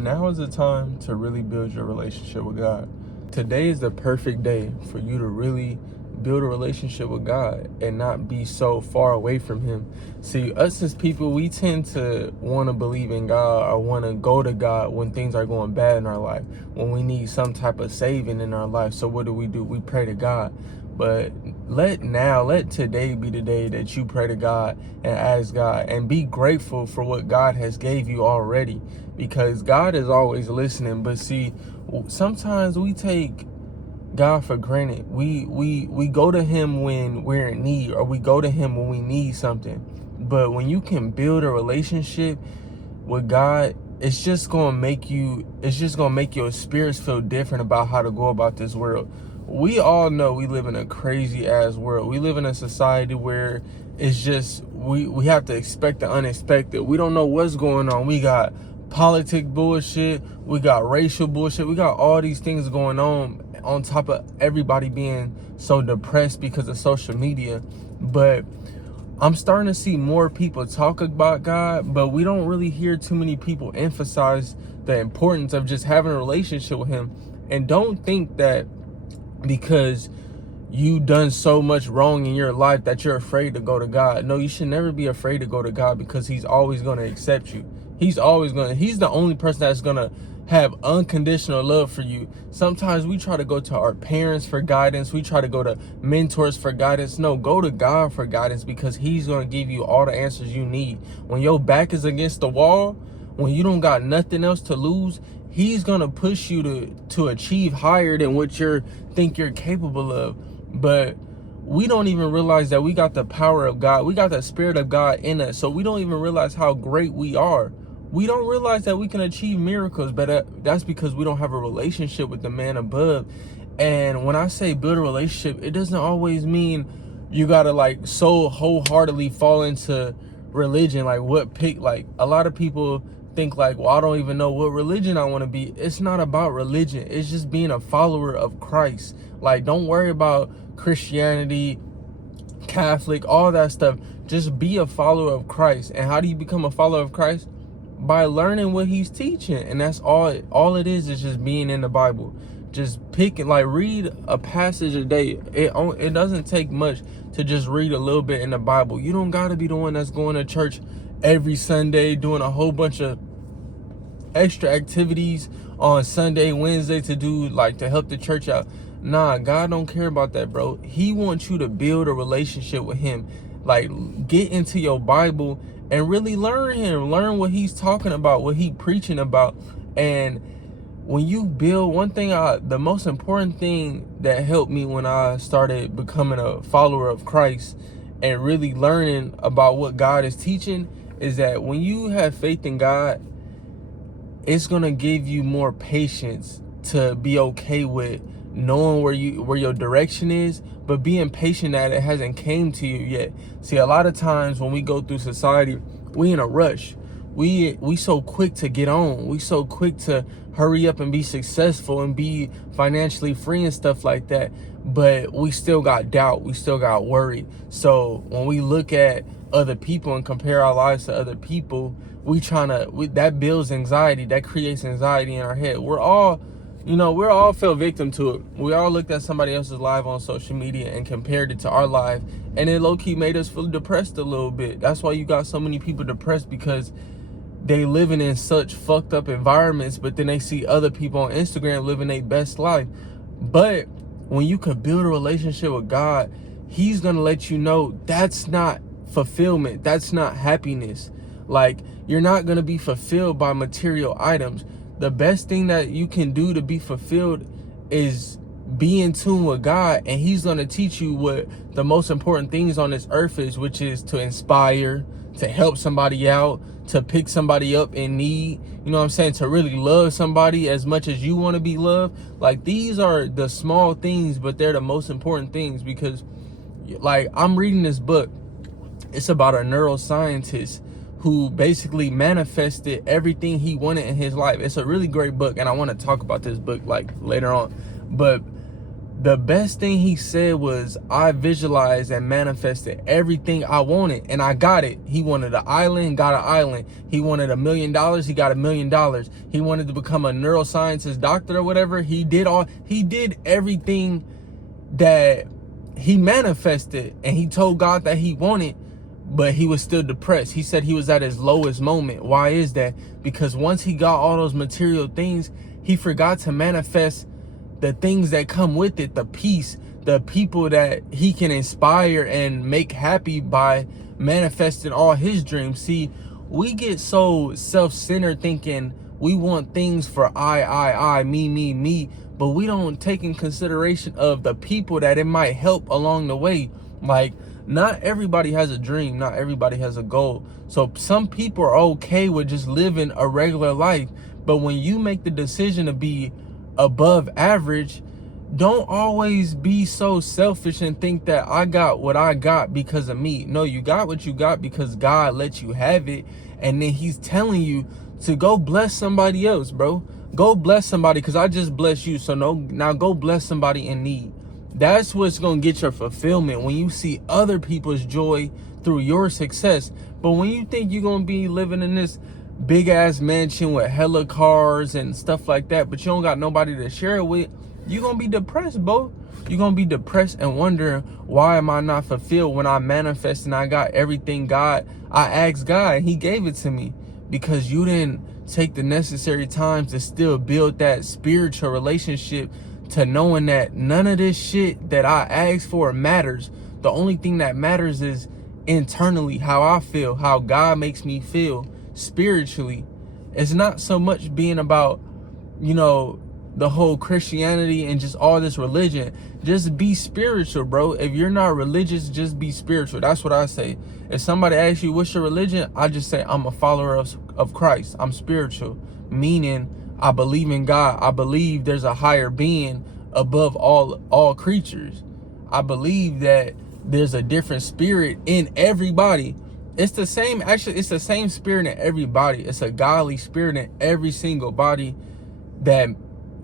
Now is the time to really build your relationship with God. Today is the perfect day for you to really build a relationship with God and not be so far away from Him. See, us as people, we tend to want to believe in God or want to go to God when things are going bad in our life, when we need some type of saving in our life. So what do? We pray to God. But let today be the day that you pray to God and ask God and be grateful for what God has gave you already, because God is always listening. But see, sometimes we take God for granted. We go to Him when we're in need, or we go to Him when we need something. But when you can build a relationship with God, it's just gonna make your spirits feel different about how to go about this world. We all know we live in a crazy ass world. We live in a society where it's just we have to expect the unexpected. We don't know what's going on. We got politic bullshit, we got racial bullshit, we got all these things going on top of everybody being so depressed because of social media. But I'm starting to see more people talk about God, but we don't really hear too many people emphasize the importance of just having a relationship with Him. And don't think that because you done so much wrong in your life that you're afraid to go to God. No, you should never be afraid to go to God, because He's always going to accept you. He's the only person that's going to have unconditional love for you. Sometimes we try to go to our parents for guidance. We try to go to mentors for guidance. No, go to God for guidance, because He's going to give you all the answers you need. When your back is against the wall, when you don't got nothing else to lose, He's going to push you to achieve higher than what you think you're capable of. But we don't even realize that we got the power of God. We got the Spirit of God in us. So we don't even realize how great we are. We don't realize that we can achieve miracles, but that's because we don't have a relationship with the man above. And when I say build a relationship, it doesn't always mean you gotta like so wholeheartedly fall into religion. Like a lot of people think like, well, I don't even know what religion I want to be. It's not about religion. It's just being a follower of Christ. Like, don't worry about Christianity, Catholic, all that stuff. Just be a follower of Christ. And how do you become a follower of Christ? By learning what He's teaching. And that's all it is just being in the Bible. Just read a passage a day. It doesn't take much to just read a little bit in the Bible. You don't got to be the one that's going to church every Sunday, doing a whole bunch of extra activities on Sunday, Wednesday to help the church out. Nah, God don't care about that, bro. He wants you to build a relationship with Him. Like, get into your Bible and really learn Him. Learn what He's talking about, what He preaching about. And when you build, the most important thing that helped me when I started becoming a follower of Christ and really learning about what God is teaching is that when you have faith in God, it's going to give you more patience to be okay with knowing where your direction is, but being patient that it hasn't came to you yet. See, a lot of times when we go through society, we in a rush. We so quick to get on. We so quick to hurry up and be successful and be financially free and stuff like that. But we still got doubt. We still got worry. So when we look at other people and compare our lives to other people, that builds anxiety. That creates anxiety in our head. We're all fell victim to it. We all looked at somebody else's life on social media and compared it to our life, and it low-key made us feel depressed a little bit. That's why you got so many people depressed, because they living in such fucked up environments, but then they see other people on Instagram living their best life. But when you can build a relationship with God, He's gonna let you know that's not fulfillment, that's not happiness. Like, you're not gonna be fulfilled by material items. The best thing that you can do to be fulfilled is be in tune with God, and He's going to teach you what the most important things on this earth is, which is to inspire, to help somebody out, to pick somebody up in need. You know what I'm saying? To really love somebody as much as you want to be loved. Like, these are the small things, but they're the most important things, because like, I'm reading this book. It's about a neuroscientist who basically manifested everything he wanted in his life. It's a really great book, and I want to talk about this book like later on. But The best thing he said was, I visualized and manifested everything I wanted, and I got it. He wanted an island, got an island. He wanted $1 million, he got $1 million. He wanted to become a neuroscientist doctor or whatever. He did everything that he manifested, and he told God that he wanted, but he was still depressed. He said he was at his lowest moment. Why is that? Because once he got all those material things, he forgot to manifest the things that come with it, the peace, the people that he can inspire and make happy by manifesting all his dreams. See, we get so self-centered thinking we want things for I, me, but we don't take in consideration of the people that it might help along the way. Like, not everybody has a dream, not everybody has a goal. So some people are okay with just living a regular life, but when you make the decision to be above average, don't always be so selfish and think that I got what I got because of me. No, you got what you got because God let you have it, and then he's telling you to go bless somebody else, bro. Go bless somebody, because I just blessed you. So now go bless somebody in need. That's what's gonna get your fulfillment, when you see other people's joy through your success. But when you think you're gonna be living in this big ass mansion with hella cars and stuff like that, but you don't got nobody to share it with, you're gonna be depressed, bro. You're gonna be depressed and wondering, why am I not fulfilled when I manifest and I got everything I asked God and he gave it to me? Because you didn't take the necessary time to still build that spiritual relationship, to knowing that none of this shit that I asked for matters. The only thing that matters is internally, how I feel, how God makes me feel spiritually. It's not so much being about, the whole Christianity and just all this religion. Just be spiritual, bro. If you're not religious, just be spiritual. That's what I say. If somebody asks you, what's your religion? I just say, I'm a follower of Christ. I'm spiritual, meaning I believe in God. I believe there's a higher being above all creatures. I believe that there's a different spirit in everybody. It's the same, actually, it's the same spirit in everybody. It's a godly spirit in every single body that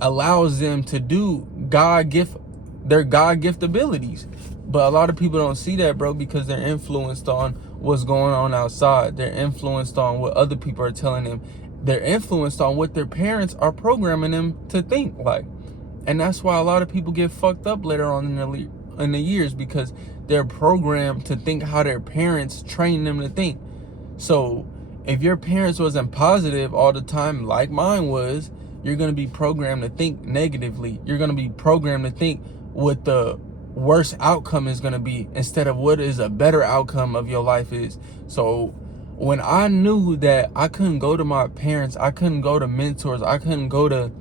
allows them to do their God gift abilities. But a lot of people don't see that, bro, because they're influenced on what's going on outside. They're influenced on what other people are telling them. They're influenced on what their parents are programming them to think like. And that's why a lot of people get fucked up later on in the years, because they're programmed to think how their parents trained them to think. So if your parents wasn't positive all the time like mine was, you're going to be programmed to think negatively. You're going to be programmed to think what the worst outcome is going to be instead of what is a better outcome of your life is. So when I knew that I couldn't go to my parents, I couldn't go to mentors, I couldn't go to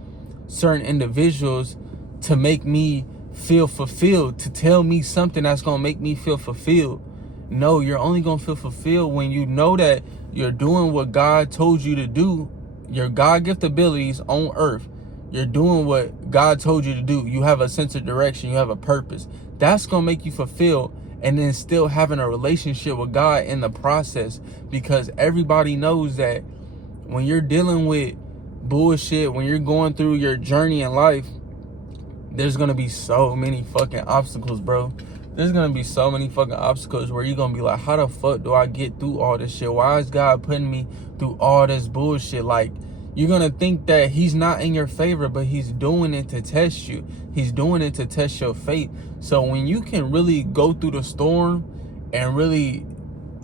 certain individuals to make me feel fulfilled, to tell me something that's going to make me feel fulfilled. No, you're only going to feel fulfilled when you know that you're doing what God told you to do, your God-gift abilities on earth. You're doing what God told you to do. You have a sense of direction. You have a purpose. That's going to make you fulfilled. And then still having a relationship with God in the process. Because everybody knows that when you're dealing with bullshit, when you're going through your journey in life, there's going to be so many fucking obstacles, bro. There's going to be so many fucking obstacles where you're going to be like, how the fuck do I get through all this shit? Why is God putting me through all this bullshit? Like, you're going to think that he's not in your favor, but he's doing it to test you. He's doing it to test your faith. So when you can really go through the storm and really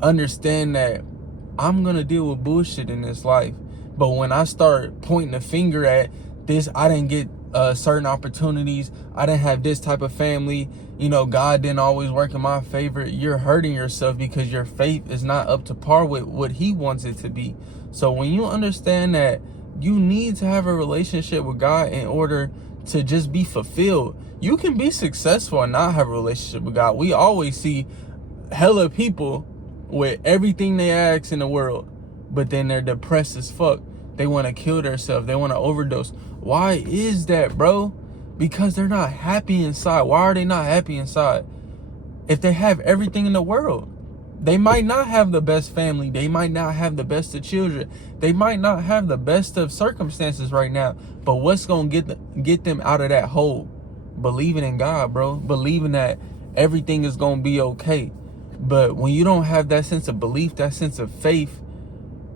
understand that I'm going to deal with bullshit in this life, but when I start pointing the finger at this, I didn't get certain opportunities, I didn't have this type of family, God didn't always work in my favor, you're hurting yourself because your faith is not up to par with what he wants it to be. So when you understand that you need to have a relationship with God in order to just be fulfilled, you can be successful and not have a relationship with God. We always see hella people with everything they ask in the world, but then they're depressed as fuck. They want to kill themselves. They want to overdose. Why is that, bro? Because they're not happy inside. Why are they not happy inside? If they have everything in the world, they might not have the best family. They might not have the best of children. They might not have the best of circumstances right now. But what's going to get them out of that hole? believing in God, bro. Believing that everything is gonna be okay. But when you don't have that sense of belief, that sense of faith,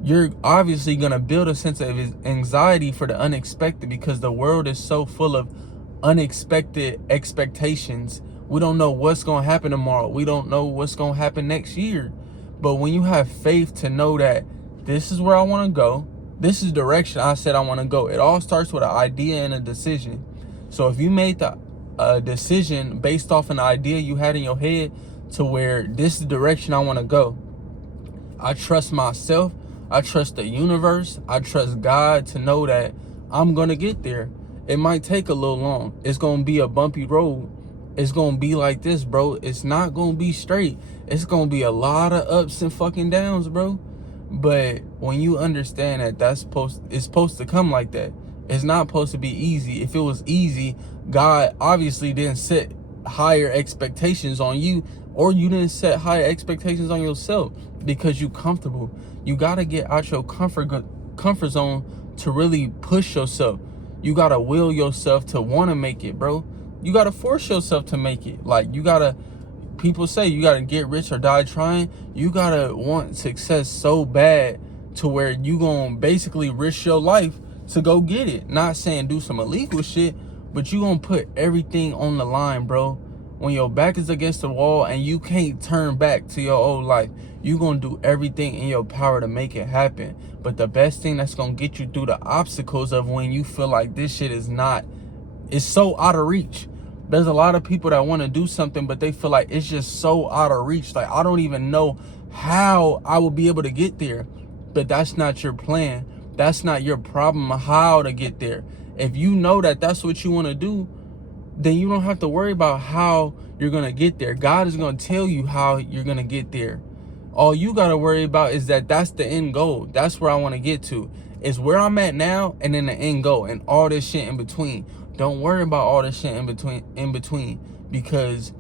you're obviously gonna build a sense of anxiety for the unexpected, because the world is so full of unexpected expectations. We don't know what's gonna happen tomorrow. We don't know what's gonna happen next year. But when you have faith to know that this is where I want to go, this is the direction I said I want to go. It all starts with an idea and a decision. So if you made the decision based off an idea you had in your head to where this is the direction I want to go, I trust myself, I trust the universe, I trust God to know that I'm going to get there. It might take a little long. It's going to be a bumpy road. It's going to be like this, bro. It's not going to be straight. It's going to be a lot of ups and fucking downs, bro. But when you understand that it's supposed to come like that. It's not supposed to be easy. If it was easy, God obviously didn't set higher expectations on you, or you didn't set higher expectations on yourself because you comfortable. You got to get out your comfort zone to really push yourself. You got to will yourself to want to make it, bro. You got to force yourself to make it. Like, people say you got to get rich or die trying. You got to want success so bad to where you going to basically risk your life to go get it. Not saying do some illegal shit, but you going to put everything on the line, bro. When your back is against the wall and you can't turn back to your old life, you going to do everything in your power to make it happen. But the best thing that's going to get you through the obstacles of when you feel like this shit it's so out of reach. There's a lot of people that want to do something, but they feel like it's just so out of reach. Like, I don't even know how I will be able to get there. But that's not your plan. That's not your problem, how to get there. If you know that that's what you want to do, then you don't have to worry about how you're going to get there. God is going to tell you how you're going to get there. All you got to worry about is that's the end goal. That's where I want to get to. It's where I'm at now and then the end goal and all this shit in between. Don't worry about all this shit in between, because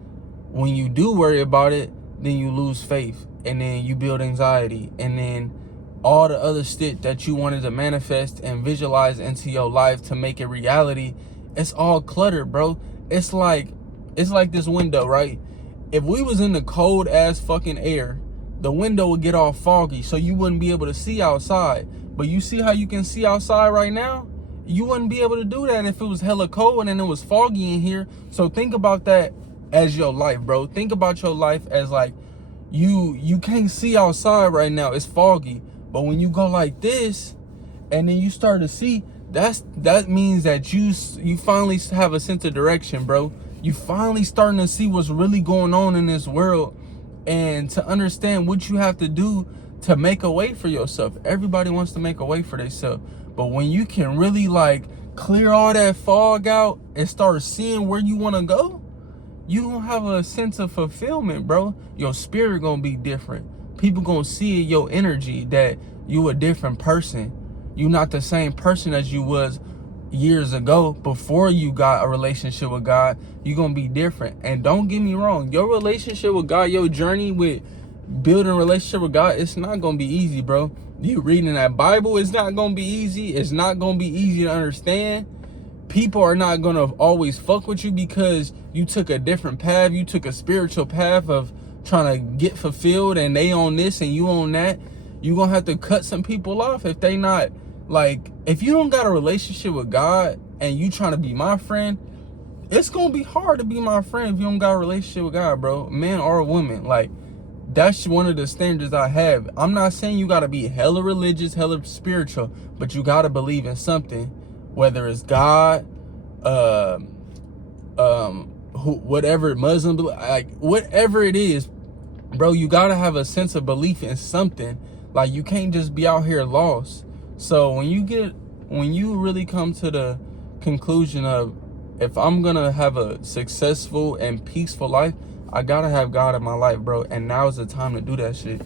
when you do worry about it, then you lose faith, and then you build anxiety, and then all the other shit that you wanted to manifest and visualize into your life to make it reality, it's all cluttered, bro. It's like this window, right? If we was in the cold ass fucking air, the window would get all foggy, so you wouldn't be able to see outside. But you see how you can see outside right now? You wouldn't be able to do that if it was hella cold and it was foggy in here. So think about that as your life, bro. Think about your life as like you can't see outside right now. It's foggy. But when you go like this and then you start to see, that means that you finally have a sense of direction, bro. You finally starting to see what's really going on in this world and to understand what you have to do to make a way for yourself. Everybody wants to make a way for themselves. But when you can really like clear all that fog out and start seeing where you want to go, you gonna have a sense of fulfillment, bro. Your spirit gonna be different. People gonna see your energy that you a different person. You not the same person as you was years ago before you got a relationship with God. You gonna be different. And don't get me wrong, your relationship with God, your journey with building a relationship with God, it's not gonna be easy, bro. You reading that Bible, it's not gonna be easy. It's not gonna be easy to understand. People are not gonna always fuck with you because you took a different path. You took a spiritual path of trying to get fulfilled, and they on this and you on that. You gonna have to cut some people off if they not like. If you don't got a relationship with God and you trying to be my friend, it's gonna be hard to be my friend if you don't got a relationship with God, bro. Man or woman, like. That's one of the standards I have. I'm not saying you got to be hella religious, hella spiritual, but you got to believe in something, whether it's God, whatever, Muslim, like whatever it is, bro, you got to have a sense of belief in something. Like, you can't just be out here lost. So when you really come to the conclusion of, if I'm going to have a successful and peaceful life, I gotta have God in my life, bro. And now is the time to do that shit.